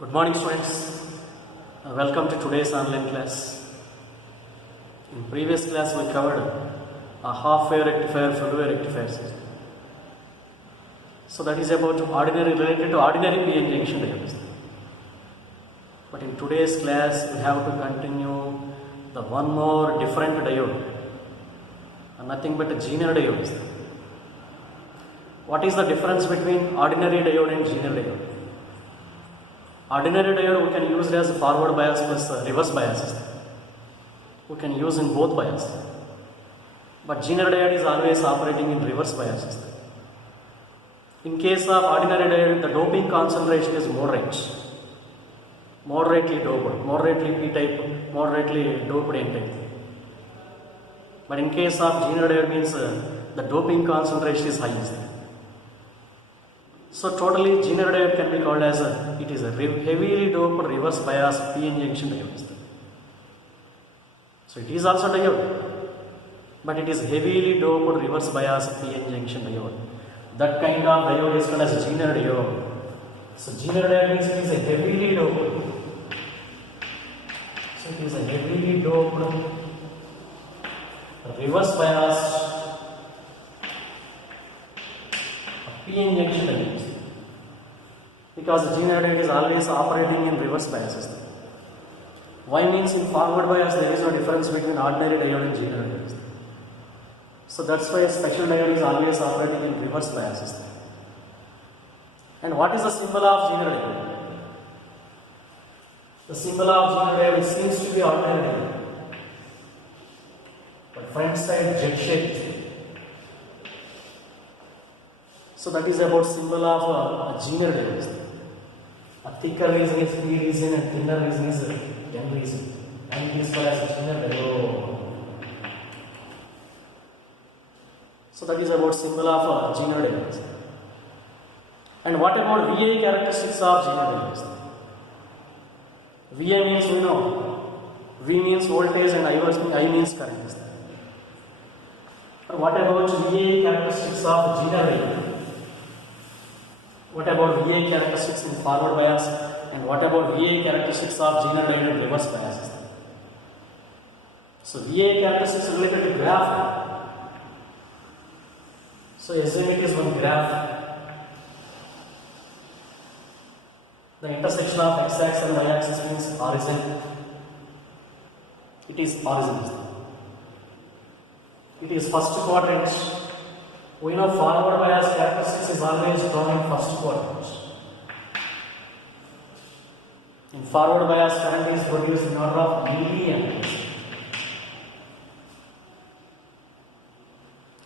Good morning, students. Welcome to today's online class. In previous class, we covered a half-wave rectifier, full-wave rectifier system. So that is about related to ordinary PN junction diodes. But in today's class, we have to continue the one more different diode, nothing but a Zener diode. What is the difference between ordinary diode and Zener diode? Ordinary diode we can use it as forward bias plus reverse bias. We can use in both bias. But Zener diode is always operating in reverse bias. In case of ordinary diode, the doping concentration is moderately doped, moderately p-type, moderately doped n-type. But in case of Zener diode means the doping concentration is highest. So totally Zener diode can be called as it is a heavily doped reverse bias PN junction diode. So it is also diode, but it is heavily doped reverse bias PN junction diode. That kind of diode is called as Zener diode. So Zener diode means it is a heavily doped. So it is a heavily doped reverse bias PN junction diode. Because the Zener diode is always operating in reverse bias system. Why means in forward bias there is no difference between ordinary diode and Zener diode. So that's why special diode is always operating in reverse bias system. And what is the symbol of Zener diode? The symbol of Zener diode seems to be ordinary diode, but front side jet shaped. So that is about symbol of a Zener diode. A thicker region is P region and thinner region is N region, and it is called as Zener diode. So that is about symbol of Zener diode. And what about VA characteristics of Zener diode? VA means we know. V means voltage and I means current. And what about VA characteristics of Zener diode? What about VA characteristics in forward bias, and what about VA characteristics of Zener diode in reverse bias? So VA characteristics related to graph. So assume it is one graph. The intersection of x-axis and y-axis means origin. It is origin. It is first quadrant. We know forward bias characteristics is always drawn in first quadrant. In forward bias, current is produced in order of milliamperes.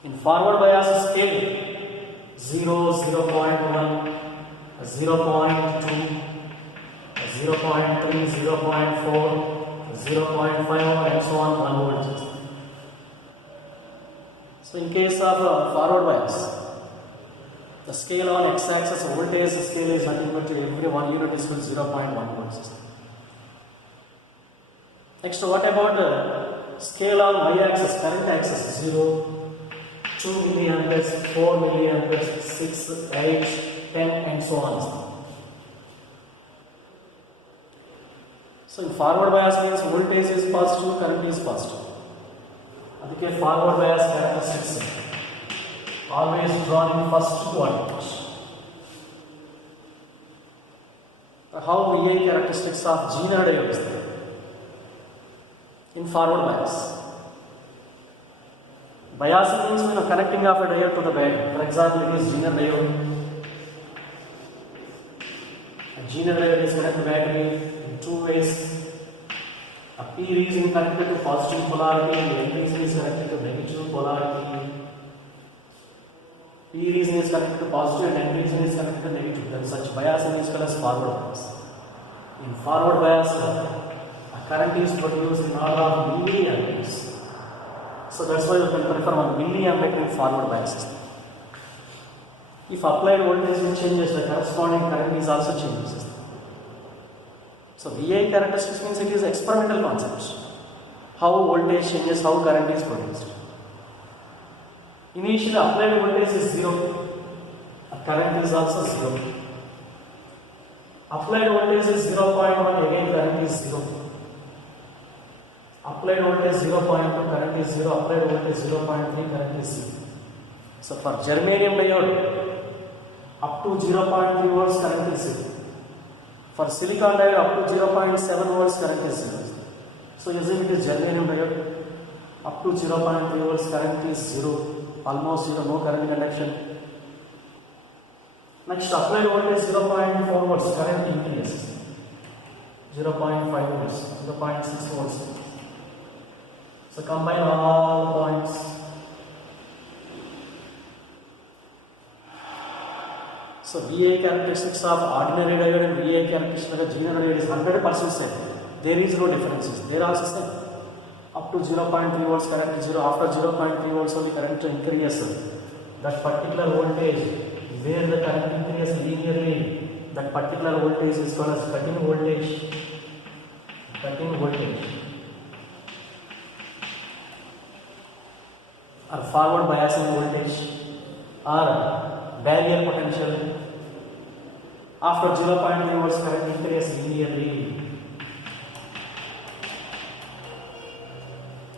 In forward bias scale, 0, 0.1, 0.2, 0.3, 0.4, 0.5 and so on 1 volt. So in case of forward bias, the scale on x-axis voltage scale is nothing but every 1 unit is equal to 0.1 volts. Next, what about the scale on y-axis, current axis 0, 2 milliamperes, 4 milliamperes, 6, 8, 10 and so on. So in forward bias means voltage is positive, current is positive. ಅದಕ್ಕೆ forward bias characteristics always drawn in first quadrant. How VA characteristics of Zener diode is there in forward bias. Bias means connecting of a diode to the battery. For example, it is Zener diode. A Zener diode is connected to battery in two ways. A P region connected to positive polarity and N region is connected to negative polarity. P region is connected to positive and N region is connected to negative. Then such bias is called as forward bias. In forward bias, a current is produced in order of milliamperes. So that's why you can prefer 1 milliampere in forward bias system. If applied voltage changes, the corresponding current is also changes. So VA characteristics means it is experimental concept. How voltage changes, how current is produced. Initially applied voltage is 0, current is also 0. Applied voltage is 0.1, again current is 0. Applied voltage 0.2, current is 0. Applied voltage 0.3, current is 0. So for germanium diode, up to 0.3 volts current is 0. For silicon diode, up to 0.7 volts current is 0. So assume it is germanium diode, up to 0.3 volts current is 0, almost 0, no current conduction. Next, applied voltage 0.4 volts, current increases. 0.5 volts, 0.6 volts. So combine all points. So VA characteristics of ordinary diode and VA characteristics of general diode is 100% same. There is no differences. They are also same. Up to 0.3 volts current is 0. After 0.3 volts only current increases. That particular voltage where the current increases linearly, that particular voltage is called as cutting voltage. Cutting voltage. Or forward biasing voltage, or barrier potential. After 0.3 volts current increases linearly.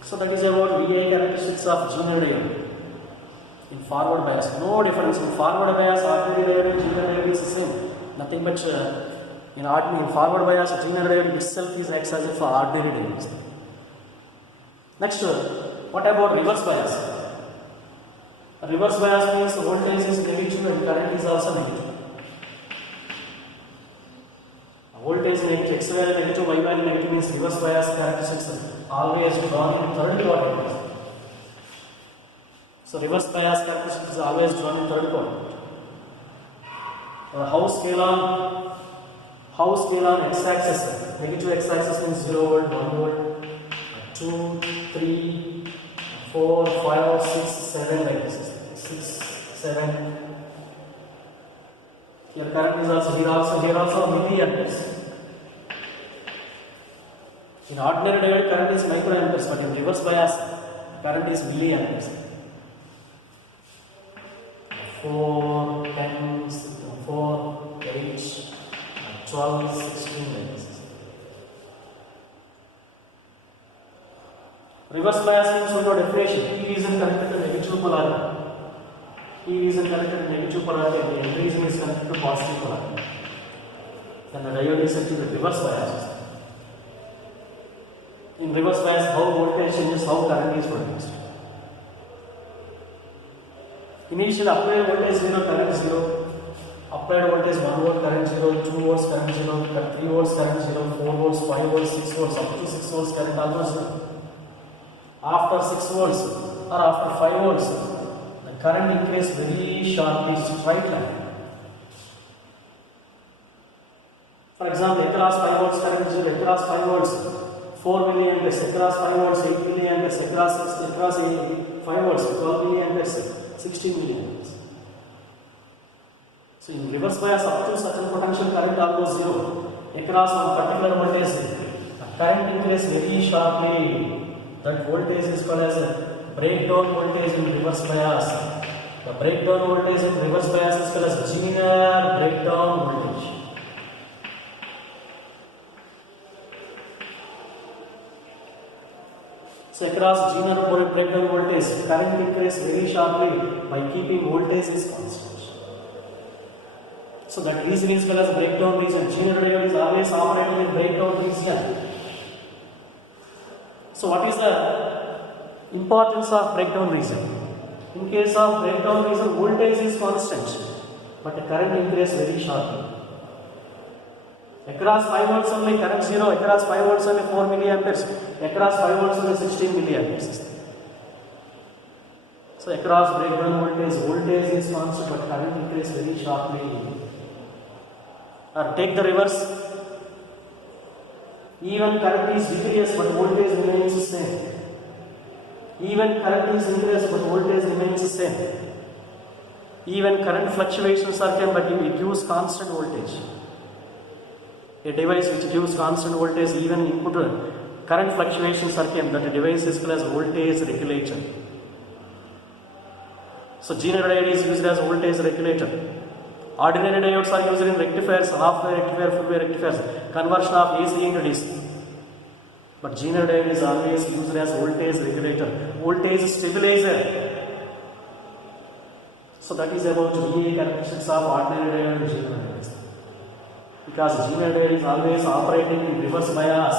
So that is about VA characteristics of general diode. In forward bias, no difference. In forward bias, ordinary diode and general diode is the same. Nothing but in forward bias, general diode itself is acts as if ordinary diode. Next, what about reverse bias? Reverse bias means voltage is negative and current is also negative. Voltage negative, X value negative, Y value negative means reverse bias characteristics always drawn in third quadrant. So reverse bias characteristics is always drawn in third quadrant. House scale on x-axis, negative x-axis means 0 volt, 1 volt, 2, 3, 4, 5, 6, 7 like this. 6, 7. Here current is also here also milliamperes. In ordinary diode current is microamperes, but in reverse bias current is milliamperes. 4, 10, 4, 8, 12, 16 like this. Reverse bias means we know definition. P region connected to negative polarity. P region connected to negative polarity and the N region is connected to positive polarity. Then the diode is set to the reverse bias. In reverse bias, how voltage changes, how current is produced. Initial applied voltage 0, current 0. Applied voltage 1 volt, current 0, 2 volts, current 0, 3 volts, current 0, 4 volts, 5 volts, 6 volts, up to 6 volts, current almost 0. After 6 volts or after 5 volts, the current increases very sharply, straight line. For example, across 5 volts current 0, across 5 volts 4 milliamperes, across 5 volts 8 milliamperes, across 5 volts 12 milliamperes, 16 milliamperes. So in reverse bias, up to certain potential current almost 0. Across one particular voltage, the current increases very sharply. That voltage is called as a breakdown voltage in reverse bias. The breakdown voltage in reverse bias is called as Zener breakdown voltage. So across Zener breakdown voltage, current increases very sharply by keeping voltage is constant. So that region is called as breakdown region. Zener diode is always operating in breakdown region. So what is the importance of breakdown region? In case of breakdown region, voltage is constant, but the current increases very sharply. Across 5 volts only current 0, across 5 volts only 4 milliamperes, across 5 volts only 16 milliamperes. So across breakdown voltage is constant, but current increases very sharply. Or take the reverse. Even current is decreased, but voltage remains the same. Even current is increased, but voltage remains the same. Even current fluctuations are came, but it gives constant voltage. A device which gives constant voltage, even input current fluctuations are came, that a device is called as voltage regulator. So Zener diode is used as voltage regulator. Ordinary diodes are used in rectifiers, half-wave rectifier, full-wave rectifiers, conversion of AC into DC. But Zener diode is always used as voltage regulator, voltage stabilizer. So that is about VA characteristics of ordinary diode and Zener diodes. Because Zener diode is always operating in reverse bias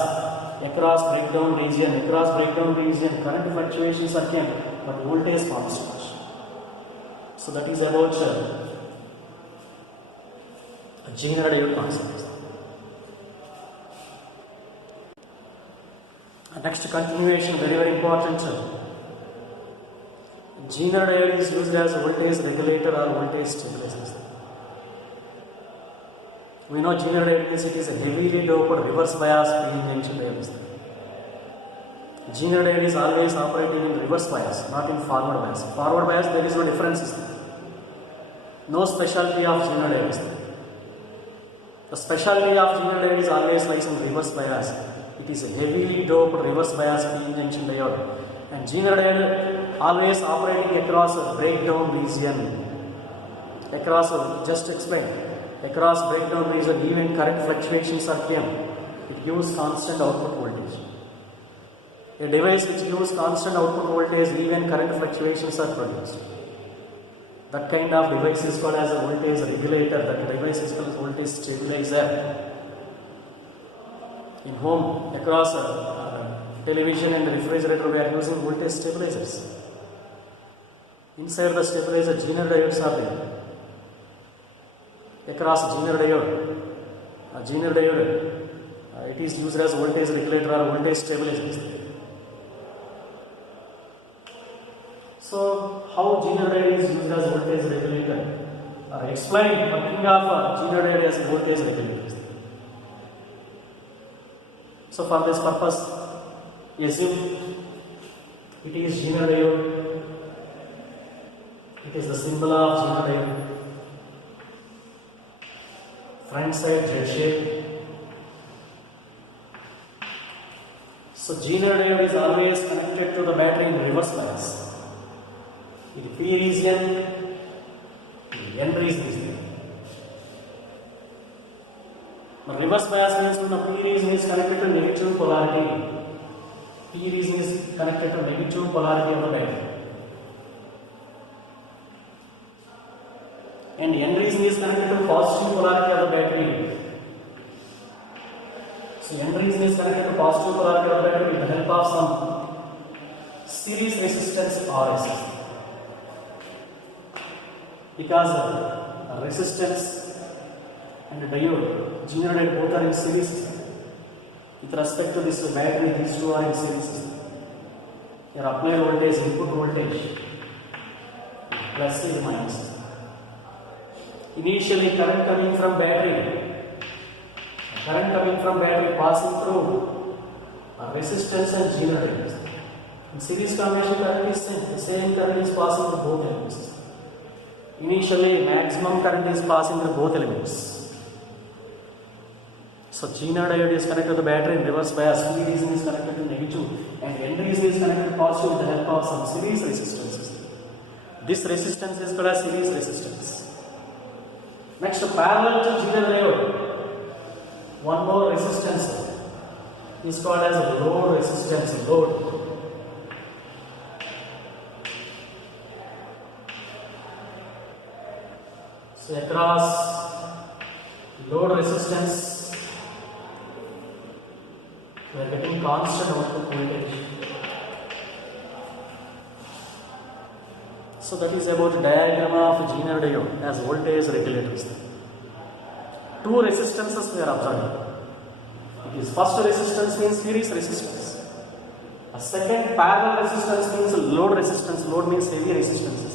across breakdown region, current fluctuations are came, but voltage constant. So that is about Zener diode concept. Next continuation, very important. Zener diode is used as voltage regulator or voltage stabilizer. We know Zener diode means it is a heavily doped reverse bias PN junction diode. Zener diode is always operating in reverse bias, not in forward bias. Forward bias there is no difference. No specialty of Zener diode. The specialty of Zener diode is always lies in reverse bias. It is a heavily doped reverse bias PN junction diode, and Zener diode always operating across a breakdown region. Across breakdown region, even current fluctuations are came. It gives constant output voltage. A device which gives constant output voltage, even current fluctuations are produced. That kind of device is called as a voltage regulator. That device is called as voltage stabilizer. In home, across television and refrigerator, we are using voltage stabilizers. Inside the stabilizer, Zener diodes are there. Across Zener diode, it is used as voltage regulator or voltage stabilizer. So, how Zener diode is used as voltage regulator? Explain working of Zener diode as voltage regulator. So for this purpose, assume it is Zener diode. It is the symbol of Zener diode. Front side Z shape. So Zener diode is always connected to the battery in reverse bias. In P region, N region is there. The reverse bias means when the P region is connected to negative polarity. P region is connected to negative polarity of the battery. And N region is connected to positive polarity of the battery. So N region is connected to positive polarity of the battery with the help of some series resistance RS. Because resistance and diode, Zener diode both are in series. With respect to this battery, these two are in series. Your applied voltage, input voltage, plus and minus. Initially, current coming from battery passing through resistance and Zener diode. In series combination, current is same. The same current is passing through both elements. Initially, maximum current is passing through both elements. So Zener diode is connected to the battery in reverse bias. P region is connected to negative, and N region is connected to positive with the help of some series resistances. This resistance is called as series resistance. Next, parallel to Zener diode, one more resistance is called as load resistance. Load. So across load resistance, we are getting constant output voltage. So that is about the diagram of Zener diode as voltage regulators. Two resistances we are observing. It is first resistance means series resistance. A second parallel resistance means load resistance. Load means heavy resistances.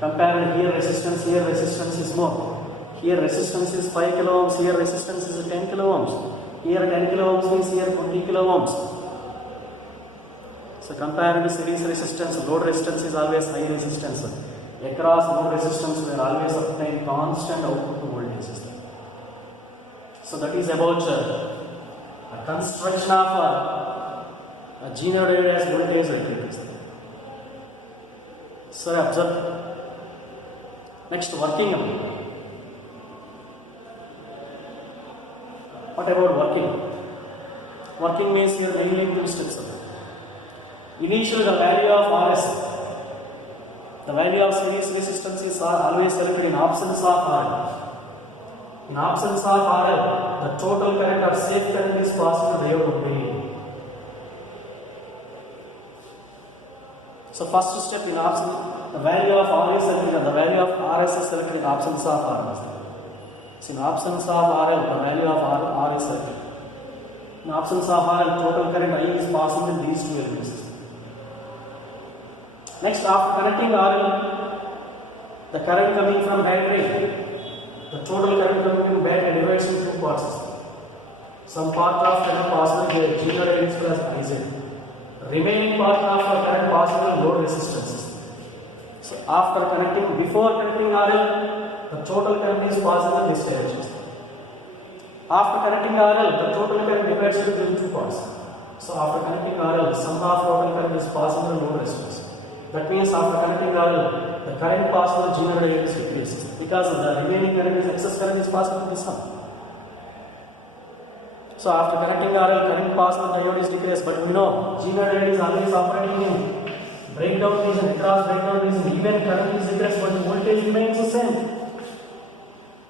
Compared here resistance is more. Here resistance is 5 kilo ohms, here resistance is 10 kilo ohms. Here 10 kilo ohms means here 20 kilo ohms. So compared to series resistance, load resistance is always high resistance. Across load resistance, we are always obtaining constant output to voltage system. So that is about a construction of a Zener diode as voltage regulators. So observe. Next, working amount. What about working? Working means here mainly two steps. Initially, the value of RS, the value of series resistance is always selected in absence of RL. In absence of RL, the total current or safe current is passed to diode only. So first step in absence, the value of RL is selected, the value of RS is selected in absence of RL. So in absence of RL, the value of R is selected. In absence of RL, total current I is passing in these two elements. Next, after connecting RL, the current coming from battery, the total current coming from battery divides into two parts. Some part of current passing the G naught is plus IZ. Remaining part of the current passing the load resistance. So after connecting, before connecting RL, the total current is passing in this direction. After connecting RL, the total current divides into two parts. So after connecting RL, the sum of total current is passing the load resistance. That means after connecting RL, the current passed through the G naught diode is decreased because the remaining current is excess current is passing through the sum. So after connecting RL, current passed through the diode is decreased, but we know G naught diode is always operating in breakdown region, across breakdown region, even current is decreased, but the voltage remains the same.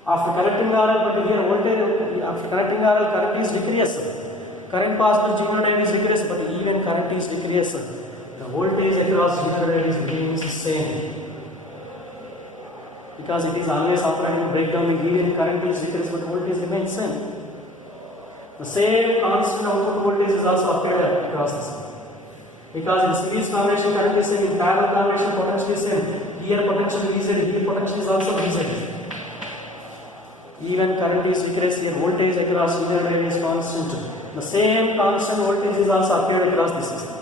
After connecting RL, but here voltage, after connecting RL, current is decreased. Current passed through G naught diode is decreased, but even current is decreased. The voltage across G naught diode is remains the same. Because it is always operating breakdown, even current is decreased, but voltage remains same. The same constant output voltage is also applied across this. Because in series combination current is same, in parallel combination potential is same. Here potential is VZ, here potential is also VZ. Even current is decreased, here voltage across G naught diode is constant. The same constant voltage is also applied across this system.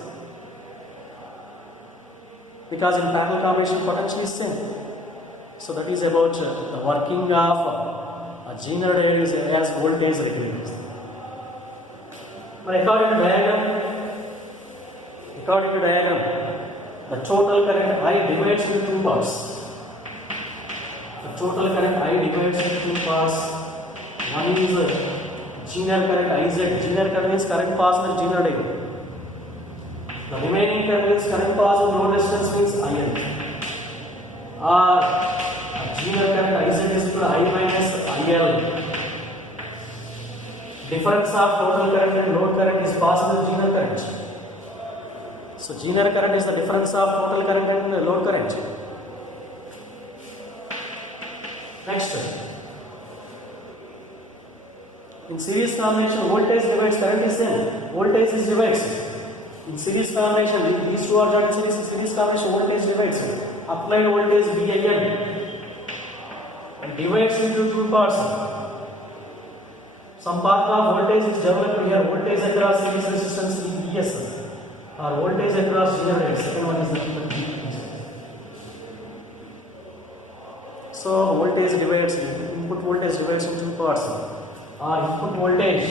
Because in parallel combination potential is same. So that is about the working of a G naught diode as voltage regulator. But according to diagram, the total current I divides into two parts. The total current I divides into two parts. One is G naught current IZ. G naught current is current passed in G naught diode. The remaining current is current passed in load resistance means IL. Or G naught current IZ is equal to I minus IL. Difference of total current and load current is passed in G naught current. So G naught current is the difference of total current and load current. Next, in series combination, voltage divides, current is same. Voltage is divides. In series combination, these two are joined in series combination, voltage divides. Applied voltage VIN and divides into two parts. Some part of voltage is developed here, voltage across series resistance VS or voltage across G naught diode. Second one is nothing but V. So voltage divides, input voltage divides into two parts. Input voltage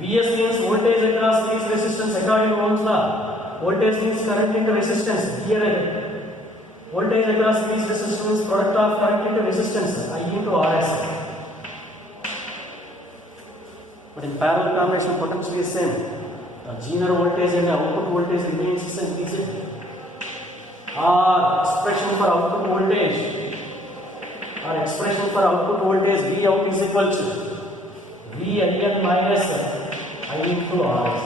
Vs means voltage across series resistance according to Ohm's law. Voltage means current into resistance. Here voltage across series resistance means product of current into resistance I into Rs. But in parallel combination potential is same. G naught voltage and output voltage remains the same. Is it? Expression for output voltage or expression for output voltage V out is equal to VIN minus I into Rs.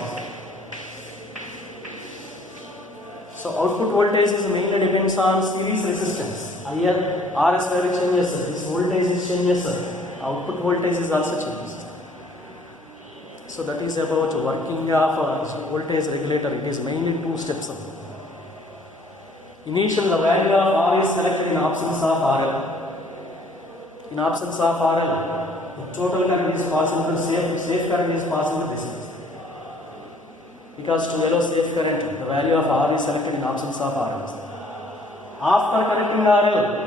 So output voltage is mainly depends on series resistance. IL, Rs value changes, this voltage is changes, output voltage is also changes. So that is about working of voltage regulator. It is mainly two steps. Initially, the value of R is selected in absence of RL. In absence of RL, the total current is passing through safe current is passing through this. Because to allow safe current, the value of R is selected in absence of RL. After connecting RL,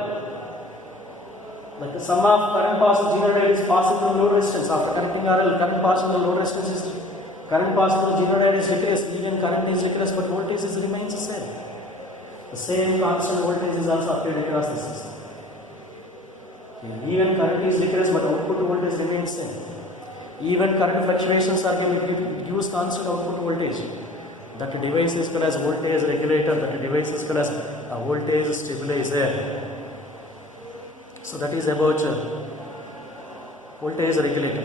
the sum of current passing G naught diode is passing through load resistance. After connecting RL, current passing through load resistance is current passing through G naught diode is decreased. Even current is decreased, but voltage remains the same. The same constant voltage is also applied across the system. Even current is decreased, but output voltage remains same. Even current fluctuations are given, use constant output voltage. That device is called as voltage regulator. That device is called as a voltage stabilizer. So that is about voltage regulator.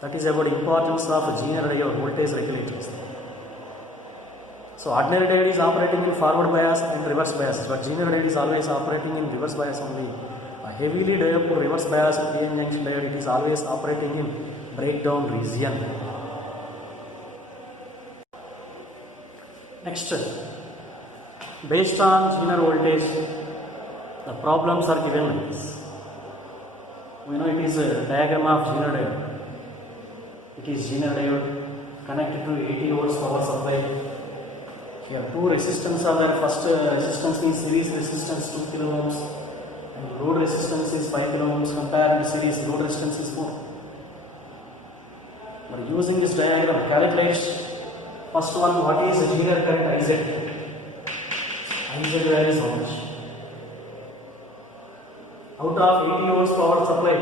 That is about importance of Zener diode voltage regulators. So ordinary diode is operating in forward bias and reverse bias, but Zener diode is always operating in reverse bias only. A heavily doped reverse bias PN junction diode, it is always operating in breakdown region. Next, based on Zener voltage, the problems are given like this. We know it is a diagram of Zener diode. It is Zener diode connected to 80 volts power supply. Here two resistance are there. First resistance is series resistance 2 kilo ohms and load resistance is 5 kilo ohms. Compared to series, load resistance is 4. But using this diagram, calculate first one, what is Zener current IZ? IZ value is how much? Out of 80 volts power supply,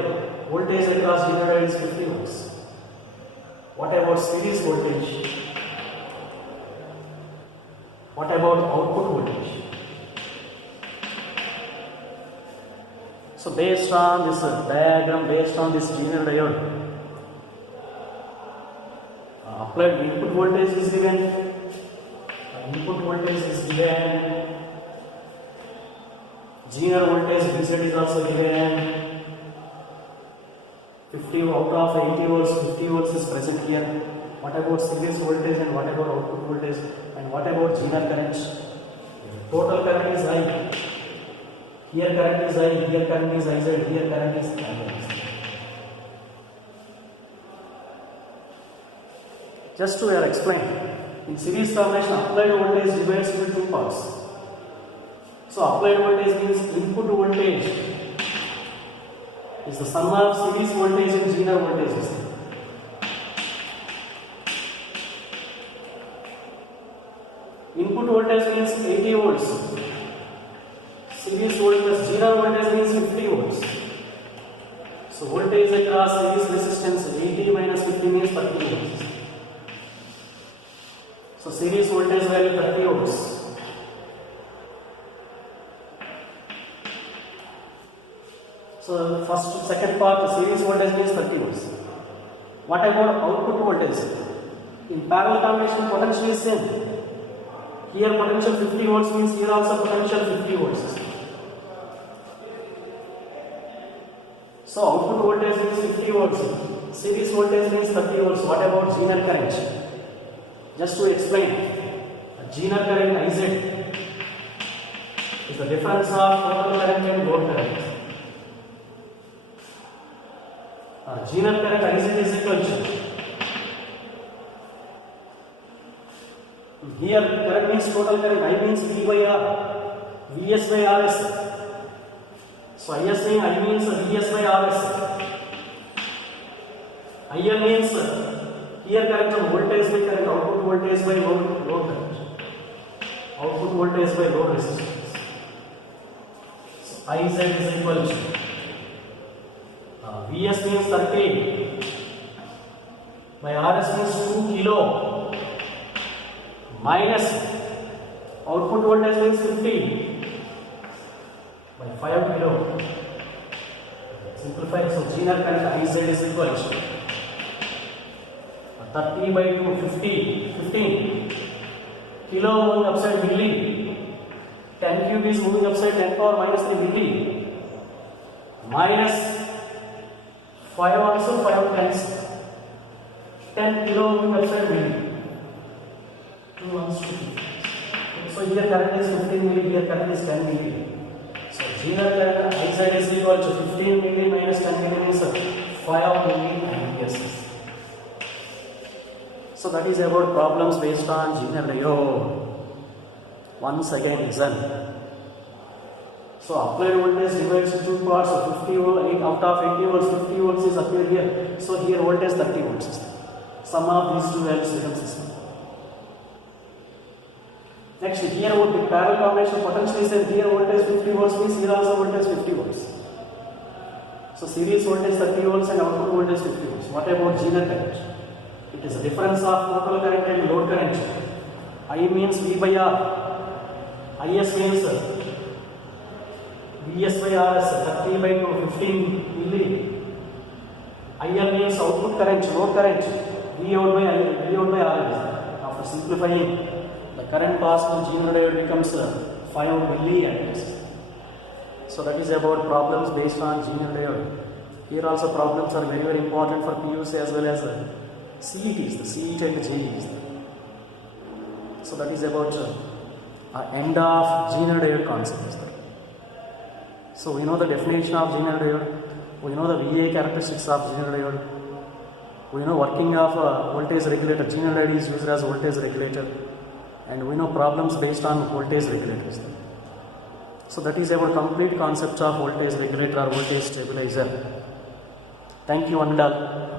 voltage across Zener diode is 50 volts. What about series voltage? What about output voltage? So based on this diagram, based on this Zener diode, applied input voltage is given. Input voltage is given. Zener voltage VZ is also given. 50 out of 80 volts, 50 volts is present here. What about series voltage and what about output voltage and what about Zener current? Total current is I. Here current is I, here current is IZ, here current is IZ. Just to explain, in series combination, applied voltage divides into two parts. So applied voltage means input voltage is the sum of series voltage and Zener voltages. Input voltage means 80 volts. Series voltage, Zener voltage means 50 volts. So voltage across series resistance 80 minus 50 means 30 volts. So series voltage value 30 volts. So first, second part, series voltage means 30 volts. What about output voltage? In parallel combination, potential is same. Here potential 50 volts means here also potential 50 volts. So output voltage means 50 volts. Series voltage means 30 volts. What about Zener current? Just to explain, Zener current IZ is the difference of total current and load current. Zener current IZ is equal to, here current means total current, I means V by R, Vs by Rs. So IS I means Vs by Rs. IL means here current voltage by current, output voltage by load current, output voltage by load resistance. So IZ is equal to Vs means 30 by Rs means 2 kilo minus output voltage means 50 by 5 kilo. Simplify, so Zener current IZ is equal to 30 by 2, 15 kilo moving upside milli, 10 cube is moving upside 10 power minus 3 milli, minus 5 also 5 times 10 kilo moving upside milli, 2 ones 2. So here current is 15 milli, here current is 10 milli. So Zener current IZ is equal to 15 milli minus 10 milli means 5 milli amperes. So that is about problems based on Zener diode. Once again listen. So applied voltage divides into two parts. So 50 volts, out of 80 volts, 50 volts is appeared here. So here voltage 30 volts. Sum of these two values becomes this one. Next, here would be parallel combination potential is here voltage 50 volts means here also voltage 50 volts. So series voltage 30 volts and output voltage 50 volts. What about zener current? It is the difference of total current and load current. I means V by R. IS means Vs by Rs, 30 by 2, 15 milli. IL means output current, load current. V out by RL. After simplifying, the current passed through zener diode becomes 5 milliamperes. So that is about problems based on zener diode. Here also problems are very important for PUC as well as CETs, the CET and the JETs. So that is about end of zener diode concept. So we know the definition of zener diode, we know the VA characteristics of zener diode, we know working of voltage regulator. Zener diode is used as voltage regulator, and we know problems based on voltage regulators. So that is about complete concept of voltage regulator or voltage stabilizer. Thank you, one and all.